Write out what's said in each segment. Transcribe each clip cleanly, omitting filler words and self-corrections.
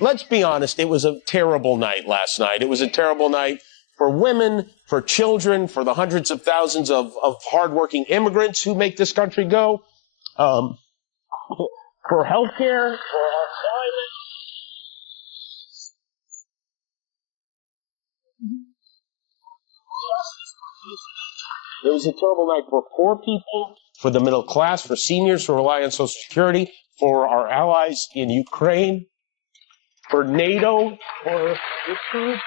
Let's be honest, it was a terrible night last night. It was a terrible night for women, for children, for the hundreds of thousands of hardworking immigrants who make this country go, for healthcare, for our climate. It was a terrible night for poor people, for the middle class, for seniors who rely on Social Security, for our allies in Ukraine, for NATO, for food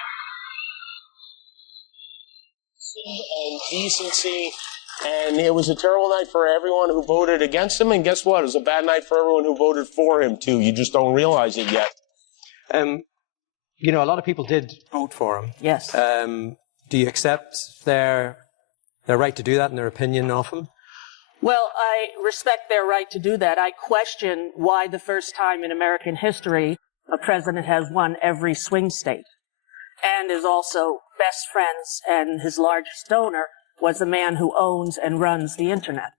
and decency. And it was a terrible night for everyone who voted against him. And guess what? It was a bad night for everyone who voted for him, too. You just don't realize it yet. You know, a lot of people did vote for him. Yes. Do you accept their right to do that and their opinion of him? Well, I respect their right to do that. I question why the first time in American history a president has won every swing state and is also best friends, and his largest donor was the man who owns and runs the internet.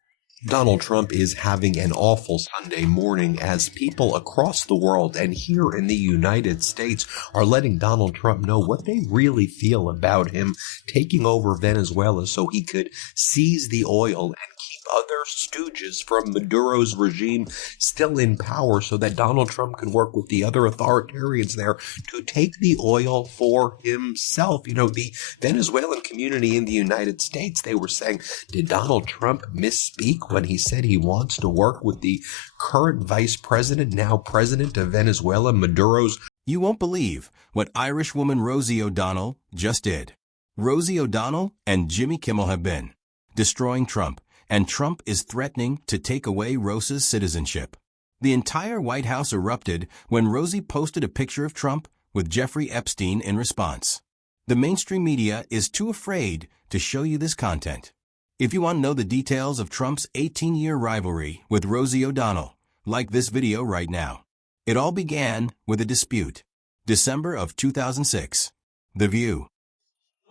Donald Trump is having an awful Sunday morning as people across the world and here in the United States are letting Donald Trump know what they really feel about him taking over Venezuela so he could seize the oil and keep other stooges from Maduro's regime still in power so that Donald Trump could work with the other authoritarians there to take the oil for himself. You know, the Venezuelan community in the United States, they were saying, did Donald Trump misspeak when he said he wants to work with the current vice president, now president of Venezuela, Maduro's? You won't believe what Irish woman Rosie O'Donnell just did. Rosie O'Donnell and Jimmy Kimmel have been destroying Trump, and Trump is threatening to take away Rosa's citizenship. The entire White House erupted when Rosie posted a picture of Trump with Jeffrey Epstein in response. The mainstream media is too afraid to show you this content. If you want to know the details of Trump's 18-year rivalry with Rosie O'Donnell, like this video right now. It all began with a dispute. December of 2006. The View.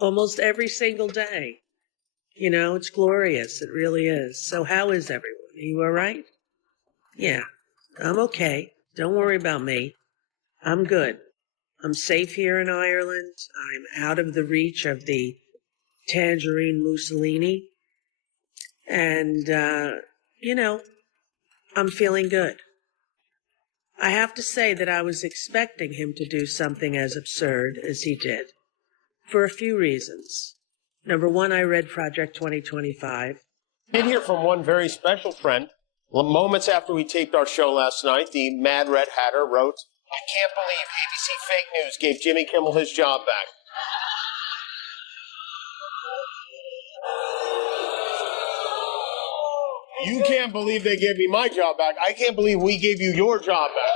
Almost every single day. You know, it's glorious. It really is. So how is everyone? Are you all right? Yeah, I'm okay. Don't worry about me. I'm good. I'm safe here in Ireland. I'm out of the reach of the Tangerine Mussolini. And, you know, I'm feeling good. I have to say that I was expecting him to do something as absurd as he did, for a few reasons. Number one, I read Project 2025. Did hear from one very special friend. Moments after we taped our show last night, the Mad Red Hatter wrote, "I can't believe ABC Fake News gave Jimmy Kimmel his job back." You can't believe they gave me my job back. I can't believe we gave you your job back.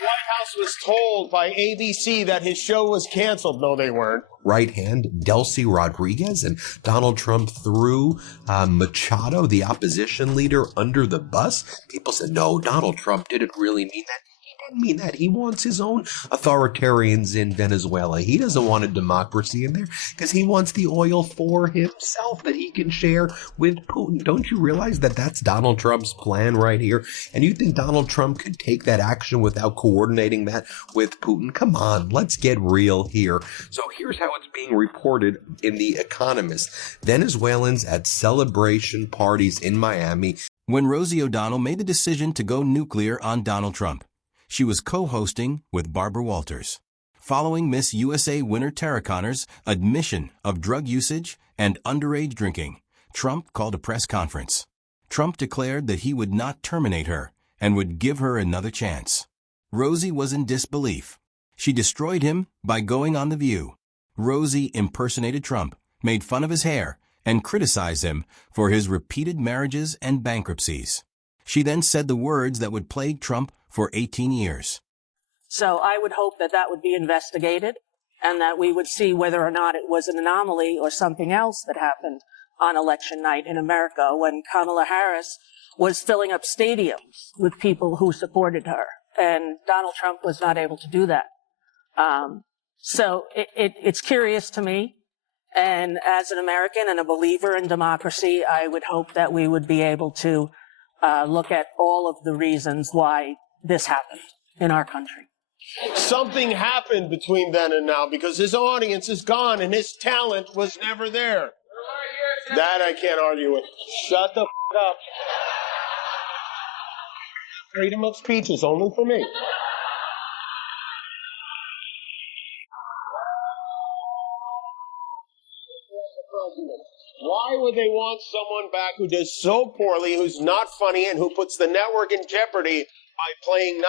The White House was told by ABC that his show was canceled. No, they weren't. Right hand, Delcy Rodriguez, and Donald Trump threw Machado, the opposition leader, under the bus. People said, no, Donald Trump didn't really mean that. He didn't mean that. He wants his own authoritarians in Venezuela. He doesn't want a democracy in there because he wants the oil for himself that he can share with Putin. Don't you realize that that's Donald Trump's plan right here? And you think Donald Trump could take that action without coordinating that with Putin? Come on, let's get real here. So here's how it's being reported in The Economist. Venezuelans at celebration parties in Miami. When Rosie O'Donnell made the decision to go nuclear on Donald Trump, she was co-hosting with Barbara Walters. Following Miss USA winner Tara Connor's admission of drug usage and underage drinking, Trump called a press conference. Trump declared that he would not terminate her and would give her another chance. Rosie was in disbelief. She destroyed him by going on The View. Rosie impersonated Trump, made fun of his hair, and criticized him for his repeated marriages and bankruptcies. She then said the words that would plague Trump for 18 years. So I would hope that that would be investigated and that we would see whether or not it was an anomaly or something else that happened on election night in America when Kamala Harris was filling up stadiums with people who supported her. And Donald Trump was not able to do that. So it's curious to me. And as an American and a believer in democracy, I would hope that we would be able to look at all of the reasons why this happened in our country. Something happened between then and now because his audience is gone and his talent was never there. That I can't argue with. Shut the up. Freedom of speech is only for me. Why would they want someone back who does so poorly, who's not funny, and who puts the network in jeopardy by playing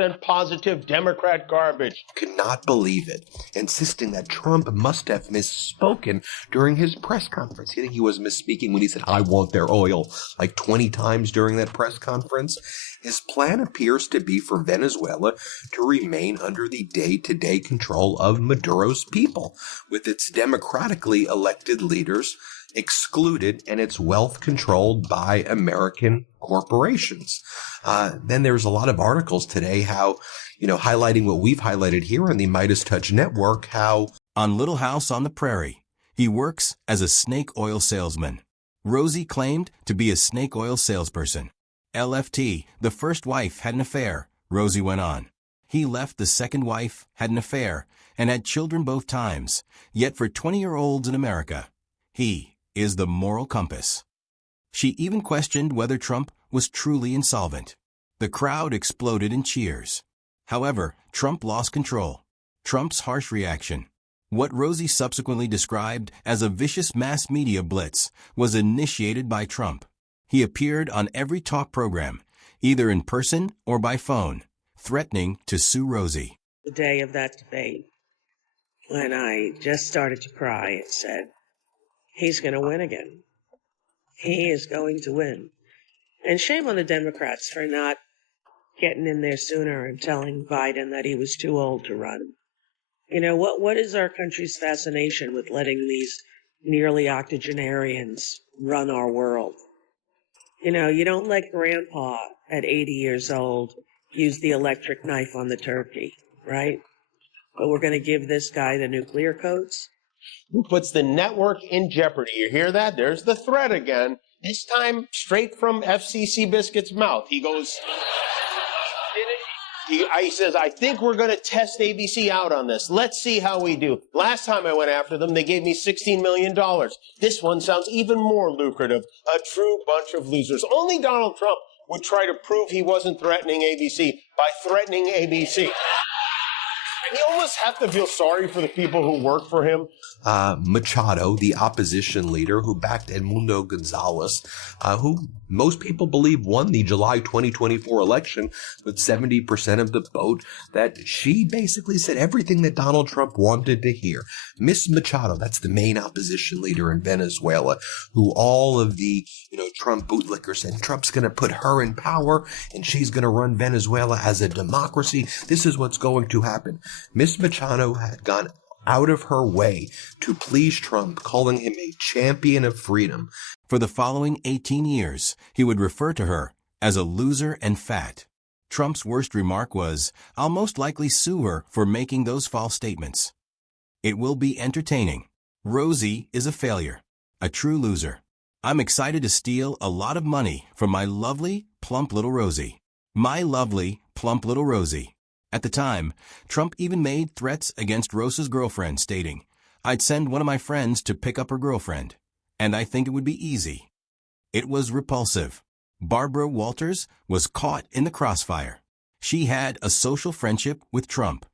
99% positive Democrat garbage? Could not believe it, insisting that Trump must have misspoken during his press conference. You think he was misspeaking when he said, "I want their oil," like 20 times during that press conference? His plan appears to be for Venezuela to remain under the day-to-day control of Maduro's people, with its democratically elected leaders excluded and its wealth controlled by American corporations. Then there's a lot of articles today highlighting what we've highlighted here on the Midas Touch Network, how On Little House on the Prairie, he works as a snake oil salesman. Rosie claimed to be a snake oil salesperson. LFT, the first wife, had an affair, Rosie went on. He left the second wife, had an affair, and had children both times. Yet for 20-year-olds in America, he is the moral compass. She even questioned whether Trump was truly insolvent. The crowd exploded in cheers. However, Trump lost control. Trump's harsh reaction, what Rosie subsequently described as a vicious mass media blitz, was initiated by Trump. He appeared on every talk program, either in person or by phone, threatening to sue Rosie. The day of that debate, when I just started to cry, it said, he's going to win again. He is going to win. And shame on the Democrats for not getting in there sooner and telling Biden that he was too old to run. You know, what is our country's fascination with letting these nearly octogenarians run our world? You know, you don't let Grandpa at 80 years old use the electric knife on the turkey, right? But we're going to give this guy the nuclear codes? Who puts the network in jeopardy? You hear that? There's the threat again. This time straight from FCC Biscuit's mouth. He goes, he says, I think we're going to test ABC out on this. Let's see how we do. Last time I went after them, they gave me $16 million. This one sounds even more lucrative. A true bunch of losers. Only Donald Trump would try to prove he wasn't threatening ABC by threatening ABC. You almost have to feel sorry for the people who work for him. Machado, the opposition leader who backed Edmundo Gonzalez, who most people believe won the July 2024 election with 70% of the vote, that she basically said everything that Donald Trump wanted to hear. Miss Machado, that's the main opposition leader in Venezuela, who all of the Trump bootlickers said Trump's going to put her in power and she's going to run Venezuela as a democracy. This is what's going to happen. Miss Machado had gone out of her way to please Trump, calling him a champion of freedom. For the following 18 years, he would refer to her as a loser and fat. Trump's worst remark was, "I'll most likely sue her for making those false statements." It will be entertaining. Rosie is a failure, a true loser. I'm excited to steal a lot of money from my lovely, plump little Rosie. My lovely, plump little Rosie. At the time, Trump even made threats against Rosa's girlfriend, stating, "I'd send one of my friends to pick up her girlfriend, and I think it would be easy." It was repulsive. Barbara Walters was caught in the crossfire. She had a social friendship with Trump.